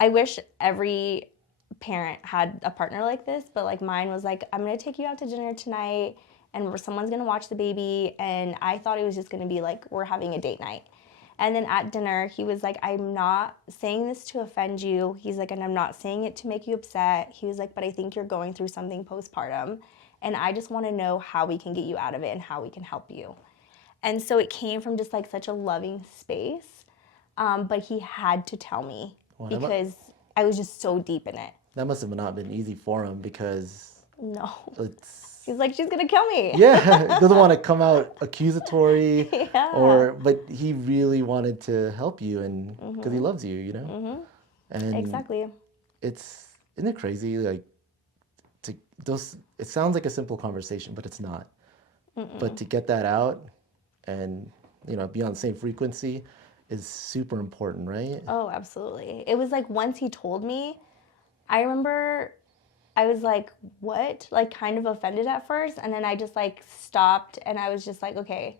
I wish every parent had a partner like this, but like mine was like, I'm gonna take you out to dinner tonight and someone's gonna watch the baby. And I thought it was just gonna be like, we're having a date night. And then at dinner, he was like, I'm not saying this to offend you. He's like, and I'm not saying it to make you upset. He was like, but I think you're going through something postpartum. And I just wanna know how we can get you out of it and how we can help you. And so it came from just like such a loving space. But he had to tell me Well, because I was just so deep in it. that must have not been easy for him because No. it's He's like, she's gonna kill me. yeah, doesn't want to come out accusatory Yeah. but he really wanted to help you and because he loves you, you know? And Exactly. isn't it crazy like to those it sounds like a simple conversation, but it's not. But to get that out and be on the same frequency is super important, right? Oh, absolutely. It was like once he told me, I remember I was like, what? Like kind of offended at first. And then I just like stopped and I was just like, okay,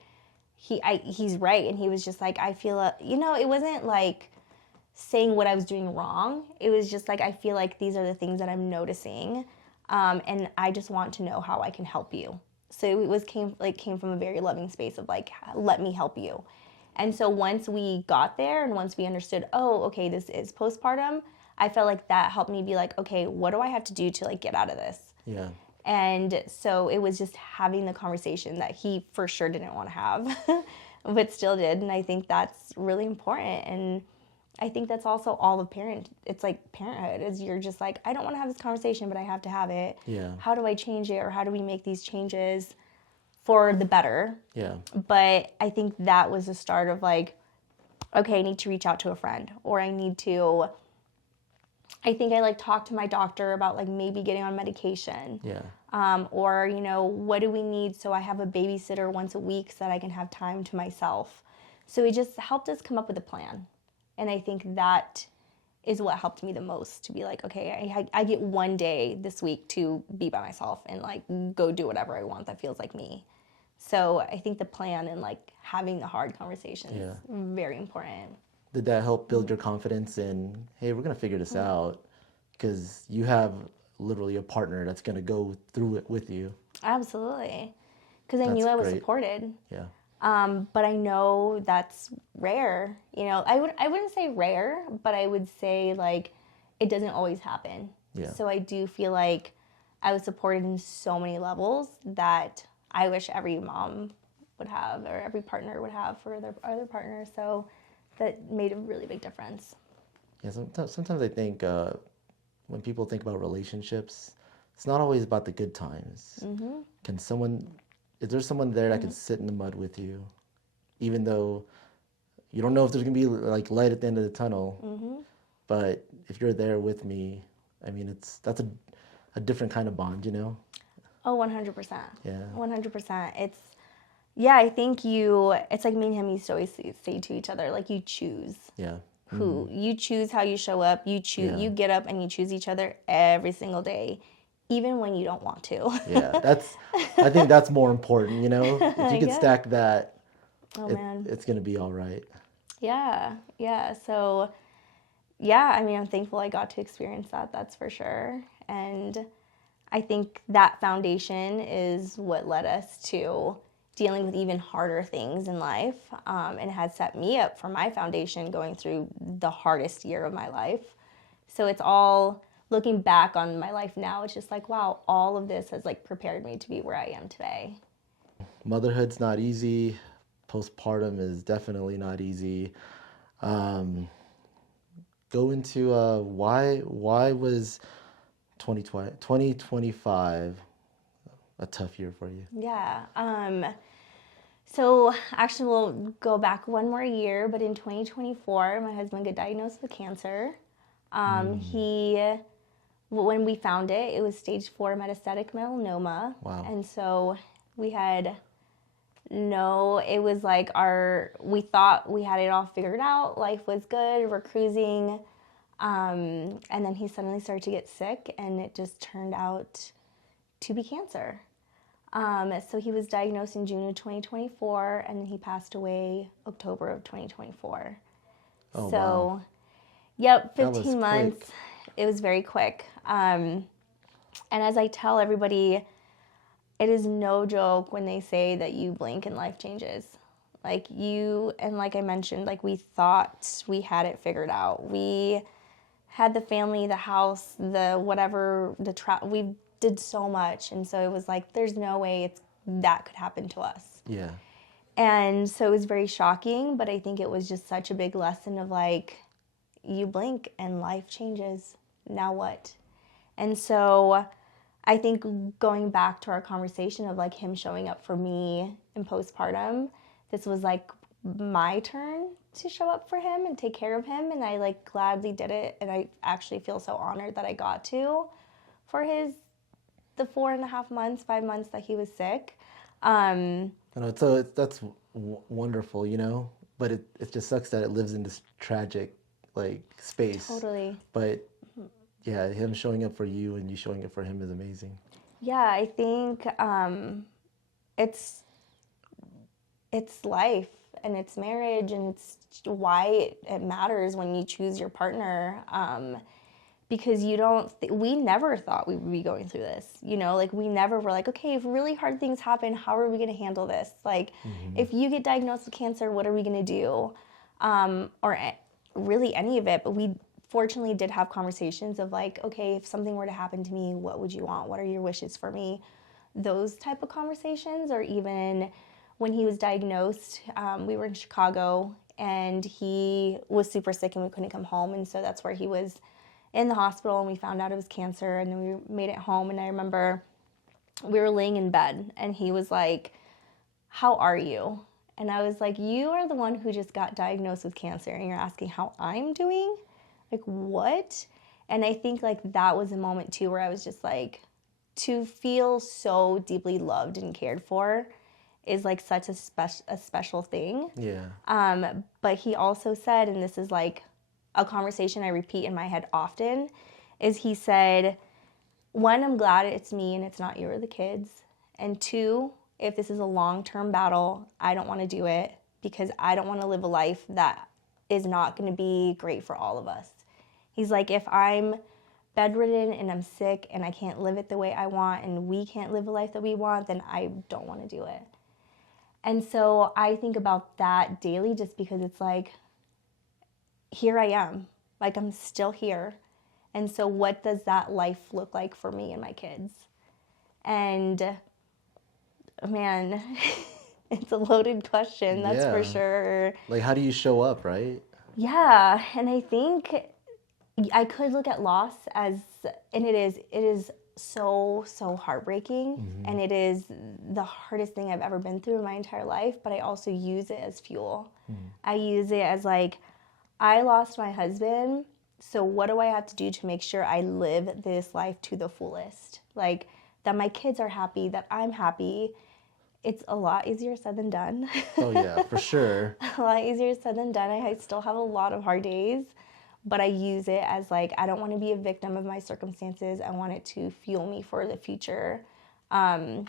he's right. And he was just like, I feel, it wasn't like saying what I was doing wrong. It was just like, I feel like these are the things that I'm noticing. And I just want to know how I can help you. So came from a very loving space of like, let me help you. And so once we got there and once we understood, oh, okay, this is postpartum, I felt like that helped me be like, okay, what do I have to do to like get out of this? Yeah. And so it was just having the conversation that he for sure didn't want to have, but still did. And I think that's really important. And I think that's also all of it's like parenthood is you're just like, I don't want to have this conversation, but I have to have it. Yeah. How do I change it? Or how do we make these changes for the better? Yeah. But I think that was the start of like, okay, I need to reach out to a friend or I think I like talked to my doctor about like maybe getting on medication. Yeah. Or, what do we need so I have a babysitter once a week so that I can have time to myself. So it just helped us come up with a plan. And I think that is what helped me the most to be like, okay, I get one day this week to be by myself and like go do whatever I want that feels like me. So I think the plan and like having the hard conversations is very important. Did that help build your confidence in, hey, we're going to figure this out? Because you have literally a partner that's going to go through it with you. Absolutely. Because I That's knew I was great. supported. Yeah. But I know that's rare. I wouldn't say rare, but I would say like it doesn't always happen. Yeah. So I do feel like I was supported in so many levels that I wish every mom would have or every partner would have for their other partner. So that made a really big difference. Yeah. Sometimes I think when people think about relationships, it's not always about the good times. Is there someone there that can sit in the mud with you, even though you don't know if there's gonna be like light at the end of the tunnel? But if you're there with me, I mean, that's a different kind of bond, you know? Oh, 100%. Yeah. 100%. I think it's like me and him used to always say to each other, like you choose. Yeah. You choose how you show up, you get up and you choose each other every single day, even when you don't want to. Yeah, I think that's more important, you know? If you could stack that, Man. it's gonna be all right. Yeah. So, I mean, I'm thankful I got to experience that, that's for sure. And I think that foundation is what led us to dealing with even harder things in life, and has set me up for my foundation going through the hardest year of my life. So it's all looking back on my life now, it's just like, wow, all of this has like prepared me to be where I am today. Motherhood's not easy. Postpartum is definitely not easy. Go into why was 2025 a tough year for you? Yeah. So actually, we'll go back one more year, but in 2024, my husband got diagnosed with cancer. When we found it, it was stage 4 metastatic melanoma. Wow. And so we had it was like we thought we had it all figured out. Life was good. We're cruising. And then he suddenly started to get sick and it just turned out to be cancer. So he was diagnosed in June of 2024 and then he passed away October of 2024. Oh, so wow. Yep, That was 15 months. quick. It was very quick. And as I tell everybody, it is no joke when they say that you blink and life changes. Like and like I mentioned, like we thought we had it figured out. We had the family, the house, the whatever, we did so much. And so it was like, there's no way that could happen to us. Yeah. And so it was very shocking, but I think it was just such a big lesson of like, you blink and life changes. Now what? And so I think going back to our conversation of like him showing up for me in postpartum, this was like my turn to show up for him and take care of him. And I like gladly did it. And I actually feel so honored that I got to for the 4.5 months, 5 months that he was sick. I know, so that's wonderful, you know, but it just sucks that it lives in this tragic like space. Totally. But yeah, him showing up for you and you showing up for him is amazing. Yeah, I think it's life and it's marriage and it's why it matters when you choose your partner. Because we never thought we would be going through this, you know, like we never were like, okay, if really hard things happen, how are we going to handle this? Like if you get diagnosed with cancer, what are we going to do? Or really any of it. But we fortunately did have conversations of like, okay, if something were to happen to me, what would you want? What are your wishes for me? Those type of conversations. Or even when he was diagnosed, we were in Chicago and he was super sick and we couldn't come home. And so that's where he was in the hospital and we found out it was cancer and then we made it home. And I remember we were laying in bed and he was like, how are you? And I was like, you are the one who just got diagnosed with cancer and you're asking how I'm doing? Like, what? And I think like that was a moment too where I was just like, to feel so deeply loved and cared for is like such a special thing. Yeah. But he also said, and this is like a conversation I repeat in my head often, is he said, one, I'm glad it's me and it's not you or the kids. And two, if this is a long-term battle, I don't want to do it because I don't want to live a life that is not going to be great for all of us. He's like, if I'm bedridden and I'm sick and I can't live it the way I want and we can't live a life that we want, then I don't want to do it. And so I think about that daily just because it's like, here I am, like I'm still here. And so what does that life look like for me and my kids? And man, it's a loaded question, that's for sure. Like, how do you show up, right? Yeah, and I think I could look at loss as, and it is so heartbreaking, and it is the hardest thing I've ever been through in my entire life, but I also use it as fuel. I use it as like, I lost my husband, so what do I have to do to make sure I live this life to the fullest? Like, that my kids are happy, that I'm happy. It's a lot easier said than done. Oh yeah, for sure. A lot easier said than done. I still have a lot of hard days, but I use it as like, I don't want to be a victim of my circumstances. I want it to fuel me for the future. And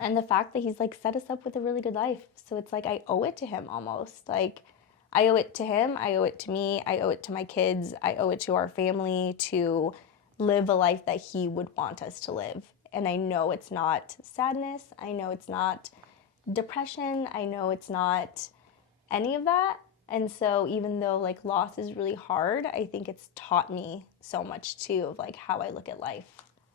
the fact that he's like set us up with a really good life. So it's like, I owe it to him almost. Like, I owe it to him, I owe it to me, I owe it to my kids, I owe it to our family to live a life that he would want us to live. And I know it's not sadness, I know it's not depression, I know it's not any of that. And so even though like loss is really hard, I think it's taught me so much too of like how I look at life.